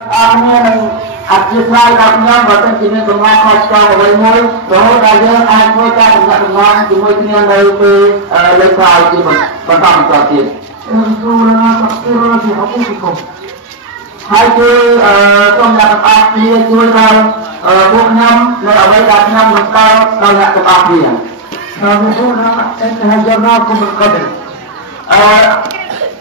អធិស្ឋានដល់ខ្ញុំបើសិនជាមានកំណត់ខុសឆ្គងអ្វីមួយរហូតដល់យើងអាចធ្វើការដំណាក់ដំណងជាមួយគ្នានៅពេលលើក្រោយជាបន្តបន្តទៀតហើយគឺសូមអ្នកទាំងអស់គ្នាជួយដល់ពួកខ្ញុំនៅអ្វីដែលខ្ញុំនឹងផ្ដល់ដល់អ្នកទាំងអស់គ្នា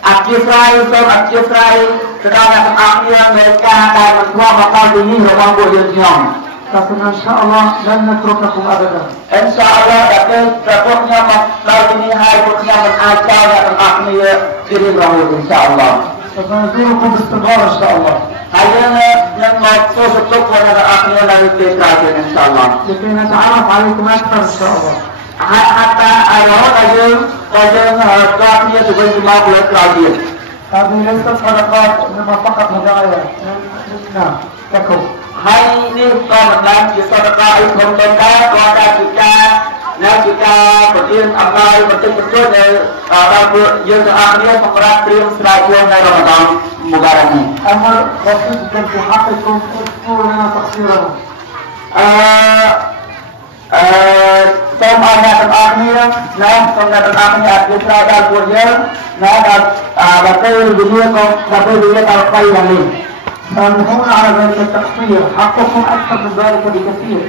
អធិស្ឋានសូមអធិស្ឋានទៅដល់អ្នកទាំងអស់គ្នានៃការដែលមិនធ្លាប់មកដល់ទីនេះរបស់ពួកយើងខ្ញុំ لكن إن شاء الله لن نترككم أبدا. إن شاء الله لكن تكوننا مصدرين هاي كنا من آجال الأقنية كريم رهود إن شاء الله. سنزوركم باستمرار إن شاء الله. حاليا لما تصوص الطفل من الأقنية لا يتكاتل إن شاء الله. لكي نتعرف عليكم أكثر إن شاء الله. حتى أرهد أجل الأقنية تبين ما قلت راجية. هذه ليست صدقات إنما فقط هدايا. نعم لكم. ហើយនេះក៏មិនបានជាសកម្មភាពក្នុងតែក៏ដែលជាការនៅជាការប្រទានអំណោយបន្តិចបន្តួចដល់ពួកយើងទាំងអស់គ្នាសម្រាប់ត្រៀមស្រាវជ្រាវនៅរ៉ាម៉ាដានមូបារ៉ាកនេះអមរខុសពីគំហាប់ទៅគុំគូលណាតាក់ស៊ីរ៉ាសូមឲ្យអ្នកទាំងអស់គ្នាណាសូមអ្នកទាំងអស់គ្នាអធិស្ឋានដល់ពួកយើងណាដល់ទៅវិញ្ញាក៏ដើម្បីវិញ្ញាដល់បីយ៉ាងនេះ فنحن على ذلك التقصير حقكم أكثر من ذلك بكثير